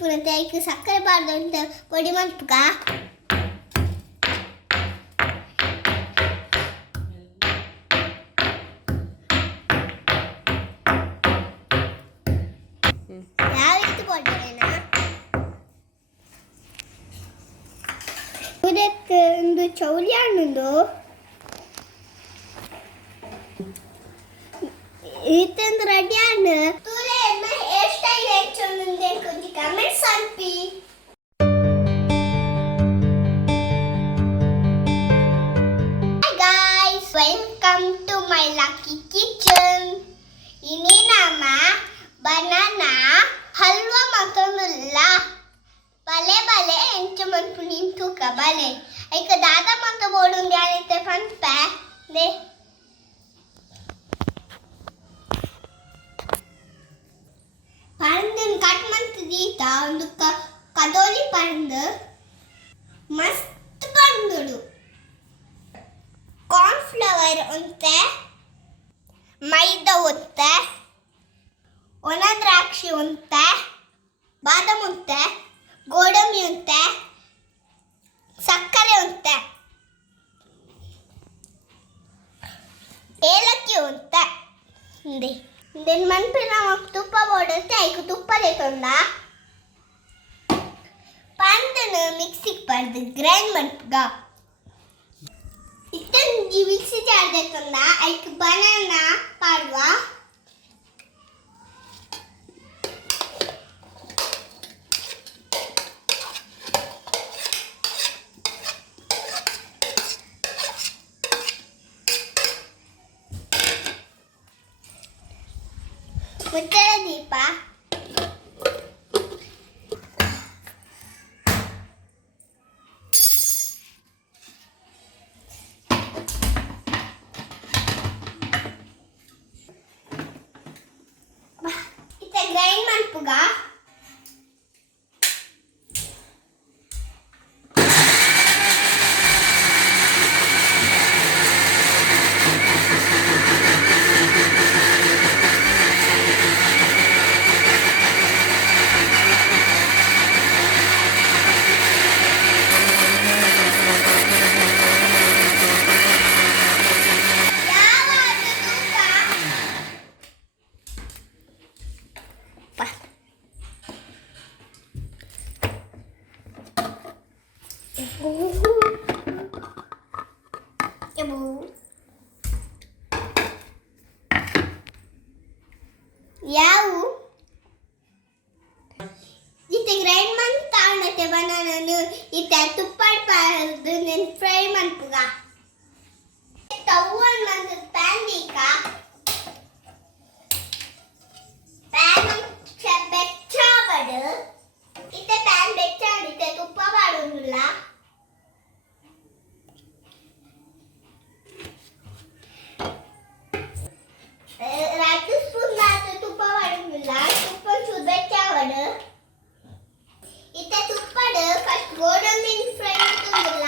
ಇಪ್ಪುನಂತೆ hike ಸಕ್ಕರೆ ಪಾಡ್ದು ಅಂತ ಪೊಡಿ ಮಲ್ಪುಗ ಯಾವ ರೀತಿ ಕೊಡ್ತೇನೆ ಇದಕ್ಕೆ ಒಂದು ಚೌಲಿ ಹಣ್ಣುಂದು ಇತ್ತಂದು ರೆಡಿ ಹಣ್ಣು ತೂಲೆ ಹೇರ್ ಸ್ಟೈಲ್ ಹೆಚ್ಚೊಂದು ಕೊಂಚ comments ಅನ್ಪಿ Hi guys, welcome to my lucky kitchen. ini nama banana halwa matondula bale encuman punintu ka bale aika dada mata bodun dialite panpa de pandan cut mantu dita ondu kadoli pandu mast pandudu corn flour unte maida unte ಒಣ ದ್ರಾಕ್ಷಿ ಉಂಟೆ ಬಾದಾಮ್ ಉಂಟೆ ಗೋಡಂಬಿ ಉಂಟೆ ಸಕ್ಕರೆ ಉಂಟೆ ಏಲಕ್ಕಿ ಉಂಟೆ ಇದನ್ನು ಮನ್ಪಿನ ತುಪ್ಪ ಬೋಡುತ್ತೆ ಐಕು ತುಪ್ಪದೇ ತೊಂದ ಪಾಂತನು ಮಿಕ್ಸಿಗೆ ಪಡ್ದು ಗ್ರೈಂಡ್ ಮನ್ಪುಗ ಇತ್ತಂಜಿ ಮಿಕ್ಸಿ ಜಾರ್ದೆ ತೊಂದ ಐಕು ಬನಾನಾ ಪಾಡುವ ಮುಚ್ಚಳ ದೀಪ ಇತ್ತ ಗ್ರೈಂಡ್ ಮನ್ಪುಗ ಯಾವು ಇತ್ತೆ ಗ್ರೈಂಡ್ ಮಾಡಿ ತಾಂಡತೆ ಬನಾನನು ಇತ್ತೆ ತುಪ್ಪಾಡ್ ಪಾಡ್ದು ನೆನ್ ಫ್ರೈ ಮನ್ಪುಗ ತವ್ವನ್ ಮಂದು ಪ್ಯಾನ್ ದೀಕ ಪ್ಯಾನ್ ಬೆಚ್ಚಾಬಡು ಇತ್ತೆ ಪ್ಯಾನ್ ಬೆಚ್ಚಾಡಿತ್ತೆ ತುಪ್ಪ ಪಾಡೋದಿಲ್ಲ ರಾತ್ರಿ ಸ್ಪೂನ್ ಮಾತ್ರ ತುಪ್ಪ ಮಾಡೋದಿಲ್ಲ ತುಪ್ಪ ಚೂರು ಬೆಚ್ಚಾವಡು ಇತ್ತೆ ತುಪ್ಪಡು ಫಸ್ಟ್ ಗೋಡಂಬಿನ ಫ್ರೈ ಮಾಡ್ತಂದಿಲ್ಲ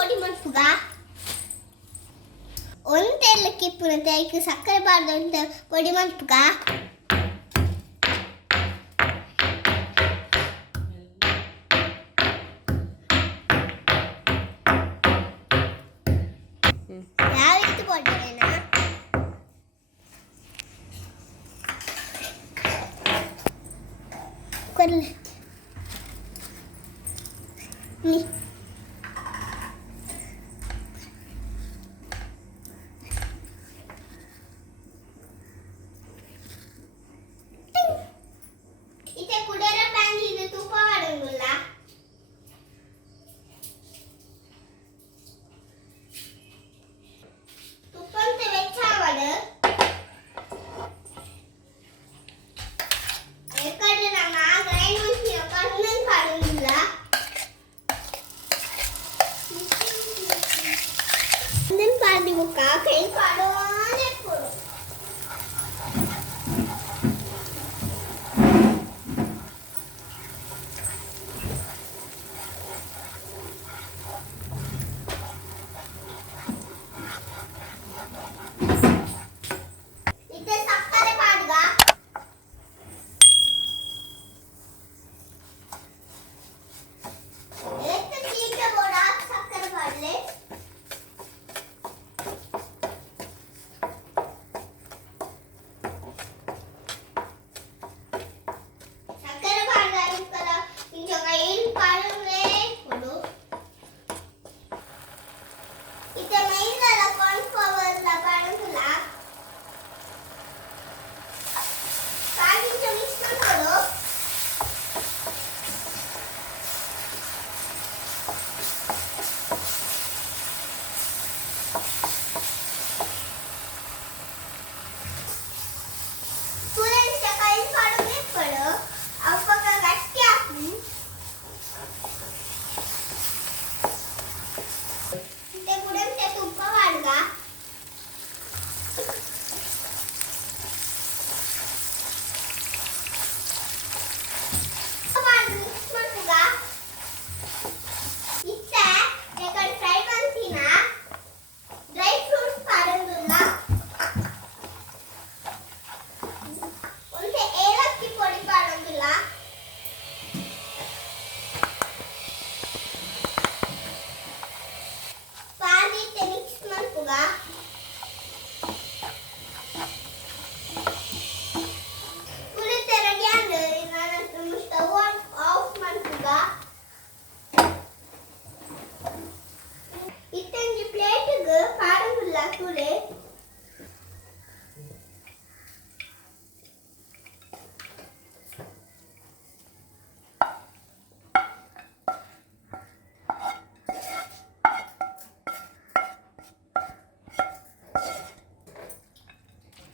ಪೊಡಿ ಮಾಡ್ಪುಗ ಒಂದೆಲ್ಲಕ್ಕೆ ಪುನಃ ಐಕ್ ಸಕ್ಕರೆ ಬಾರ್ದು ಅಂತ ಪೊಡಿ ಮಾಡ್ಪುಗ ಯಾವ ರೀತಿ ಪೊಡಿನ ಕೊರ್ಲೆ ನೀ इथे कुडेरा पॅन इथे तुप वाढवला तुपांचे वेच्चा वाढ एकडे ना ग्राइंड मध्ये करून काढून दिला नंतर पाणी मुका काही काढून येतो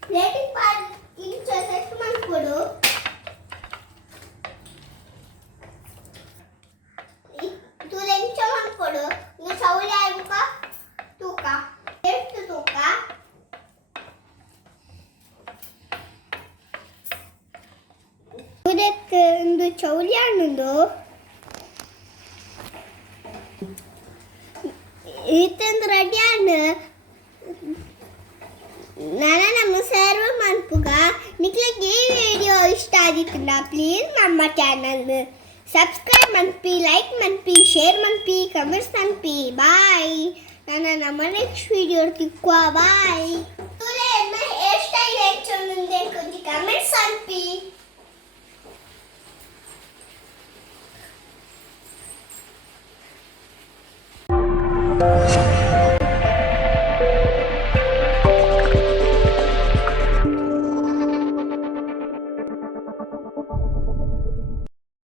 प्लेटिंग पार्ट इंच सेट ಮಾಡ್ಕೊಡು तू इंच ಮಾಡ್ಕೊಡು ನೀ ಸೌಳಿ ಆಗುಕ ತೂಕ ಎಷ್ಟು ತೂಕ ಇದಕ್ಕೆ ಒಂದು ಚೌಲಿ ಅನ್ನೋದು ಇತ್ತಂದ್ರೆ ರೆಡಿ ಅನ್ನ ನಾನು ನಮ್ಮ ಸರ್ವ್ ಮಾಡ್ಪುಗ ನಿಕ್ಲಿಗೆ ಈ ವಿಡಿಯೋ ಇಷ್ಟ ಆಗಿತ್ತಂದ್ರೆ ಪ್ಲೀಸ್ ನಮ್ಮ ಚಾನಲ್ ಸಬ್ಸ್ಕ್ರೈಬ್ ಮಾಡ್ಪಿ ಲೈಕ್ ಮಾಡ್ಪಿ ಶೇರ್ ಮಾಡ್ಪಿ ಕಮೆಂಟ್ಸ್ ಮಾಡ್ಪಿ ಬಾಯ್ ನಾನು ನಮ್ಮ ನೆಕ್ಸ್ಟ್ ವಿಡಿಯೋ ತಿಕ್ಕುವ ಬಾಯ್ ತುಲೆ ಹೇರ್ ಸ್ಟೈಲ್ ಹೆಚ್ಚು ಮುಂದೆ ಕೊಂಚ ಕಮೆಂಟ್ಸ್ ಮಾಡ್ಪಿ